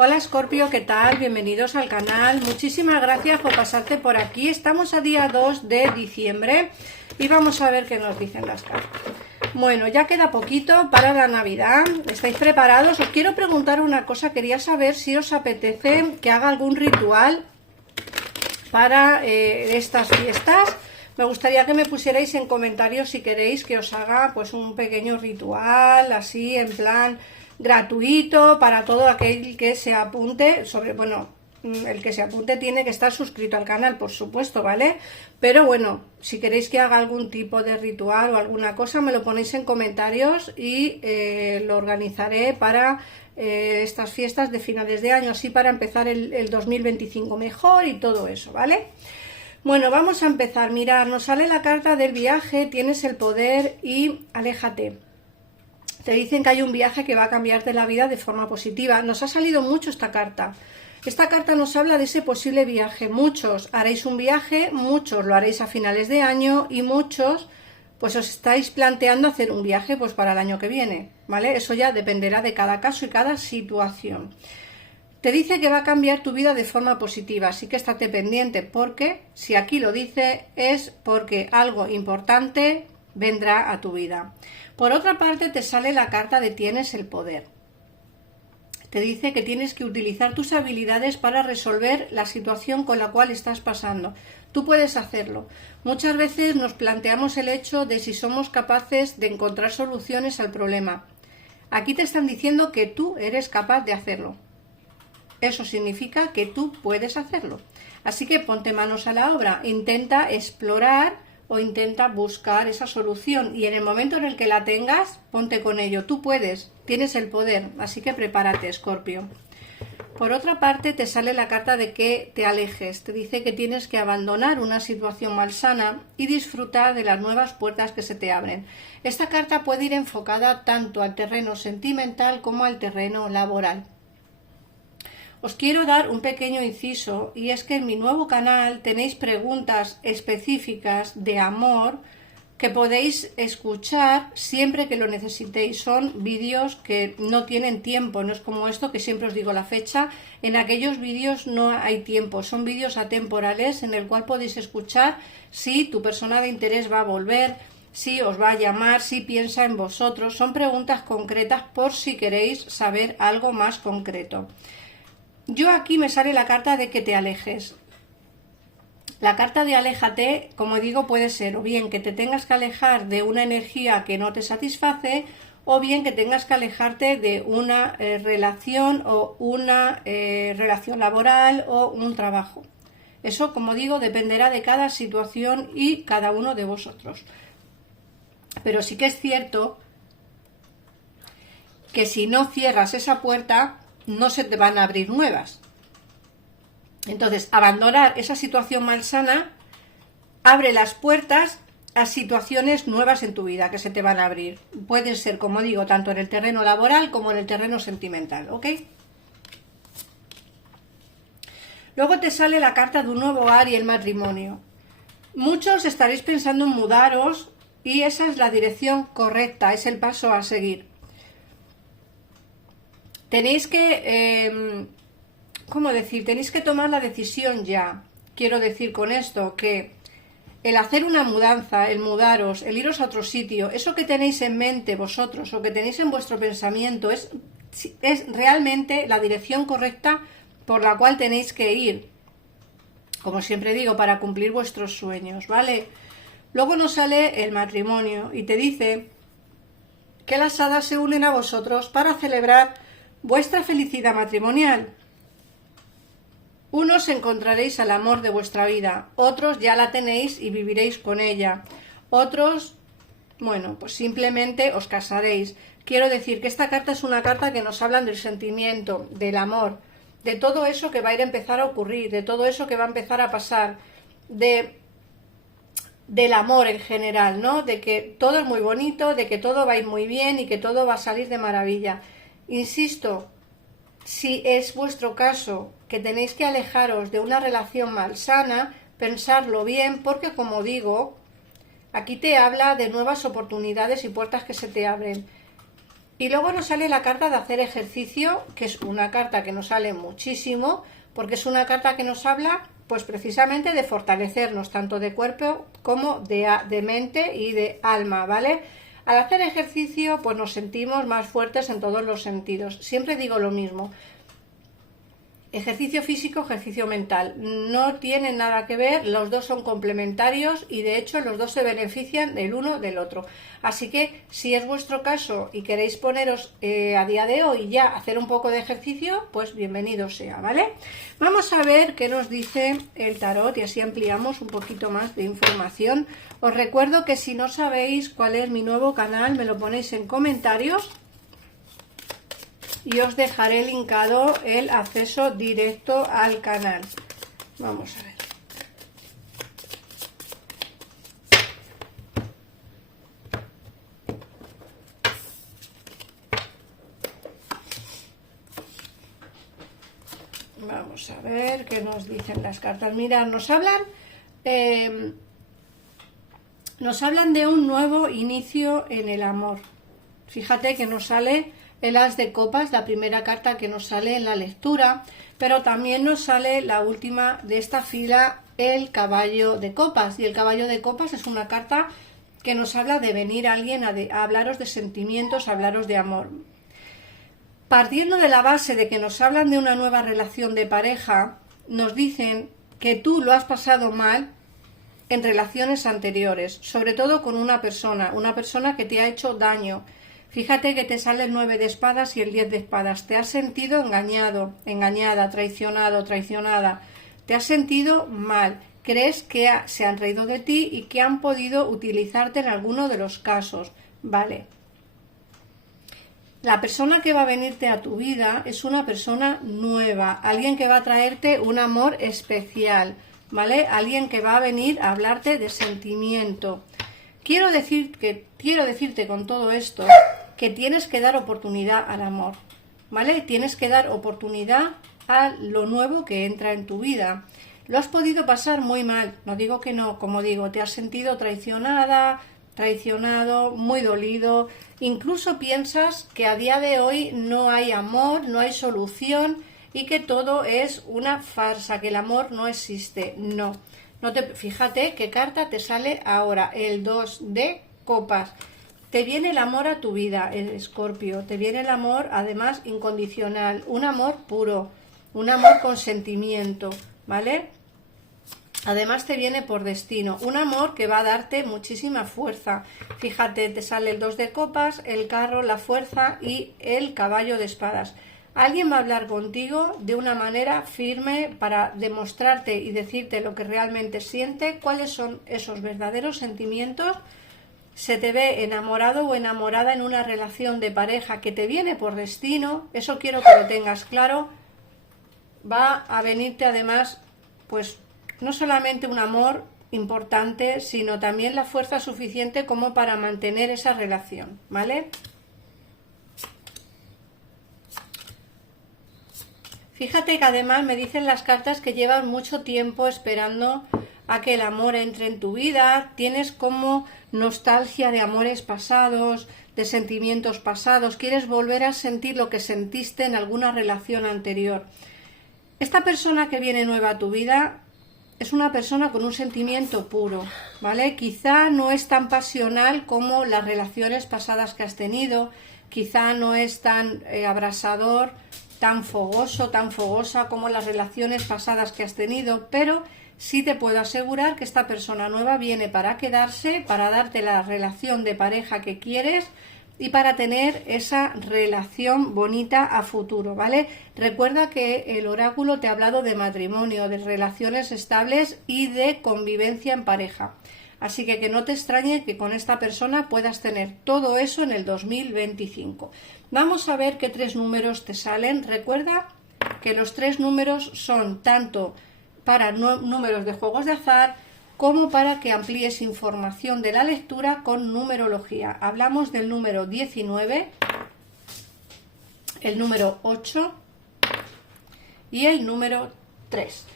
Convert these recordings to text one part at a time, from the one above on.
Hola Escorpio, ¿qué tal? Bienvenidos al canal. Muchísimas gracias por pasarte por aquí. Estamos a día 2 de diciembre y vamos a ver qué nos dicen las cartas. Bueno, ya queda poquito para la Navidad. ¿Estáis preparados? Os quiero preguntar una cosa. Quería saber si os apetece que haga algún ritual para estas fiestas. Me gustaría que me pusierais en comentarios si queréis que os haga pues un pequeño ritual, así en plan gratuito para todo aquel que se apunte. El que se apunte tiene que estar suscrito al canal, por supuesto, ¿vale? Pero bueno, si queréis que haga algún tipo de ritual o alguna cosa, me lo ponéis en comentarios y lo organizaré para estas fiestas de finales de año, así para empezar el 2025 mejor y todo eso, ¿vale? Bueno, vamos a empezar. Mirad, nos sale la carta del viaje, tienes el poder y aléjate. Te dicen que hay un viaje que va a cambiarte la vida de forma positiva. Nos ha salido mucho esta carta. Esta carta nos habla de ese posible viaje. Muchos haréis un viaje, muchos lo haréis a finales de año y muchos pues os estáis planteando hacer un viaje pues para el año que viene, ¿vale? Eso ya dependerá de cada caso y cada situación. Te dice que va a cambiar tu vida de forma positiva, así que estate pendiente porque si aquí lo dice es porque algo importante vendrá a tu vida. Por otra parte te sale la carta de tienes el poder. Te dice que tienes que utilizar tus habilidades para resolver la situación con la cual estás pasando. Tú puedes hacerlo. Muchas veces nos planteamos el hecho de si somos capaces de encontrar soluciones al problema. Aquí te están diciendo que tú eres capaz de hacerlo. Eso significa que tú puedes hacerlo. Así que ponte manos a la obra, intenta explorar o intenta buscar esa solución y en el momento en el que la tengas, ponte con ello. Tú puedes, tienes el poder, así que prepárate, Escorpio. Por otra parte, te sale la carta de que te alejes. Te dice que tienes que abandonar una situación malsana y disfrutar de las nuevas puertas que se te abren. Esta carta puede ir enfocada tanto al terreno sentimental como al terreno laboral. Os quiero dar un pequeño inciso y es que en mi nuevo canal tenéis preguntas específicas de amor que podéis escuchar siempre que lo necesitéis. Son vídeos que no tienen tiempo, no es como esto que siempre os digo la fecha. En aquellos vídeos no hay tiempo, son vídeos atemporales en el cual podéis escuchar si tu persona de interés va a volver, si os va a llamar, si piensa en vosotros. Son preguntas concretas por si queréis saber algo más concreto. Yo aquí me sale la carta de que te alejes. La carta de aléjate, como digo, puede ser o bien que te tengas que alejar de una energía que no te satisface o bien que tengas que alejarte de una relación o una relación laboral o un trabajo. Eso, como digo, dependerá de cada situación y cada uno de vosotros. Pero sí que es cierto que si no cierras esa puerta, no se te van a abrir nuevas. Entonces, abandonar esa situación malsana abre las puertas a situaciones nuevas en tu vida que se te van a abrir. Pueden ser, como digo, tanto en el terreno laboral como en el terreno sentimental, ¿ok? Luego te sale la carta de un nuevo hogar y el matrimonio. Muchos estaréis pensando en mudaros y esa es la dirección correcta, es el paso a seguir. Tenéis que, ¿cómo decir? Tenéis que tomar la decisión ya. Quiero decir con esto que el hacer una mudanza, el mudaros, el iros a otro sitio, eso que tenéis en mente vosotros o que tenéis en vuestro pensamiento es realmente la dirección correcta por la cual tenéis que ir. Como siempre digo, para cumplir vuestros sueños, ¿vale? Luego nos sale el matrimonio y te dice que las hadas se unen a vosotros para celebrar vuestra felicidad matrimonial. Unos encontraréis al amor de vuestra vida, otros ya la tenéis y viviréis con ella, otros, bueno, pues simplemente os casaréis. Quiero decir que esta carta es una carta que nos habla del sentimiento, del amor, de todo eso que va a ir a empezar a ocurrir, de todo eso que va a empezar a pasar, del amor en general, ¿no? De que todo es muy bonito, de que todo va a ir muy bien y que todo va a salir de maravilla. Insisto, si es vuestro caso que tenéis que alejaros de una relación malsana, pensarlo bien porque, como digo, aquí te habla de nuevas oportunidades y puertas que se te abren. Y luego nos sale la carta de hacer ejercicio, que es una carta que nos sale muchísimo, porque es una carta que nos habla, pues precisamente de fortalecernos, tanto de cuerpo como de mente y de alma, ¿vale? Al hacer ejercicio, pues nos sentimos más fuertes en todos los sentidos. Siempre digo lo mismo. Ejercicio físico, ejercicio mental. No tienen nada que ver, los dos son complementarios y de hecho los dos se benefician del uno del otro. Así que si es vuestro caso y queréis poneros a día de hoy ya hacer un poco de ejercicio, pues bienvenido sea, ¿vale? Vamos a ver qué nos dice el tarot y así ampliamos un poquito más de información. Os recuerdo que si no sabéis cuál es mi nuevo canal, me lo ponéis en comentarios. Y os dejaré linkado el acceso directo al canal. Vamos a ver. Vamos a ver qué nos dicen las cartas. Mirad, nos hablan de un nuevo inicio en el amor. Fíjate que nos sale el as de copas, la primera carta que nos sale en la lectura, pero también nos sale la última de esta fila, el caballo de copas. Y el caballo de copas es una carta que nos habla de venir alguien a hablaros de sentimientos, a hablaros de amor. Partiendo de la base de que nos hablan de una nueva relación de pareja, nos dicen que tú lo has pasado mal en relaciones anteriores, sobre todo con una persona que te ha hecho daño. Fíjate que te sale el 9 de espadas y el 10 de espadas. Te has sentido engañado, engañada, traicionado, traicionada. Te has sentido mal. Crees que se han reído de ti y que han podido utilizarte en alguno de los casos. Vale. La persona que va a venirte a tu vida es una persona nueva. Alguien que va a traerte un amor especial. ¿Vale? Alguien que va a venir a hablarte de sentimiento. Quiero decirte con todo esto que tienes que dar oportunidad al amor, ¿vale? Tienes que dar oportunidad a lo nuevo que entra en tu vida. Lo has podido pasar muy mal, no digo que no, como digo, te has sentido traicionada, traicionado, muy dolido, incluso piensas que a día de hoy no hay amor, no hay solución y que todo es una farsa, que el amor no existe. No. Fíjate qué carta te sale ahora, el 2 de copas. Te viene el amor a tu vida, el Escorpio, te viene el amor además incondicional, un amor puro, un amor con sentimiento, ¿vale? Además te viene por destino, un amor que va a darte muchísima fuerza. Fíjate, te sale el 2 de copas, el carro, la fuerza y el caballo de espadas. Alguien va a hablar contigo de una manera firme para demostrarte y decirte lo que realmente siente, cuáles son esos verdaderos sentimientos. Se te ve enamorado o enamorada en una relación de pareja que te viene por destino, eso quiero que lo tengas claro. Va a venirte además, pues no solamente un amor importante, sino también la fuerza suficiente como para mantener esa relación, ¿vale? Fíjate que además me dicen las cartas que llevas mucho tiempo esperando a que el amor entre en tu vida, tienes como nostalgia de amores pasados, de sentimientos pasados, quieres volver a sentir lo que sentiste en alguna relación anterior. Esta persona que viene nueva a tu vida es una persona con un sentimiento puro, ¿vale? Quizá no es tan pasional como las relaciones pasadas que has tenido, quizá no es tan abrasador, tan fogoso, tan fogosa como las relaciones pasadas que has tenido, pero sí te puedo asegurar que esta persona nueva viene para quedarse, para darte la relación de pareja que quieres y para tener esa relación bonita a futuro, ¿vale? Recuerda que el oráculo te ha hablado de matrimonio, de relaciones estables y de convivencia en pareja. Así que no te extrañe que con esta persona puedas tener todo eso en el 2025. Vamos a ver qué 3 números te salen. Recuerda que los 3 números son tanto para números de juegos de azar como para que amplíes información de la lectura con numerología. Hablamos del número 19, el número 8 y el número 3.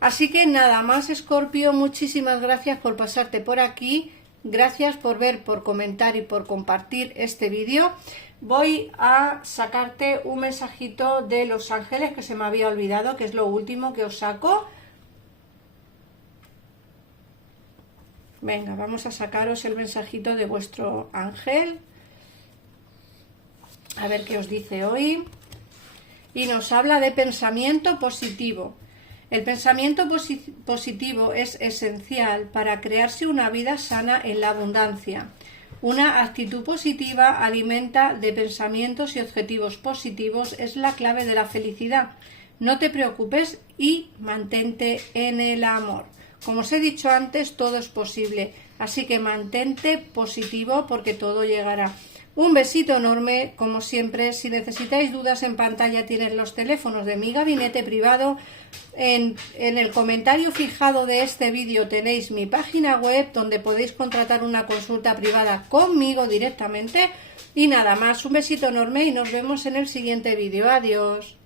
Así que nada más, Escorpio, muchísimas gracias por pasarte por aquí. Gracias por ver, por comentar y por compartir este vídeo. Voy a sacarte un mensajito de Los Ángeles que se me había olvidado, que es lo último que os saco. Venga, vamos a sacaros el mensajito de vuestro ángel. A ver qué os dice hoy. Y nos habla de pensamiento positivo. El pensamiento positivo es esencial para crearse una vida sana en la abundancia. Una actitud positiva alimenta de pensamientos y objetivos positivos es la clave de la felicidad. No te preocupes y mantente en el amor. Como os he dicho antes, todo es posible, así que mantente positivo porque todo llegará. Un besito enorme, como siempre. Si necesitáis dudas, en pantalla tienen los teléfonos de mi gabinete privado. En el comentario fijado de este vídeo tenéis mi página web donde podéis contratar una consulta privada conmigo directamente. Y nada más, un besito enorme y nos vemos en el siguiente vídeo. Adiós.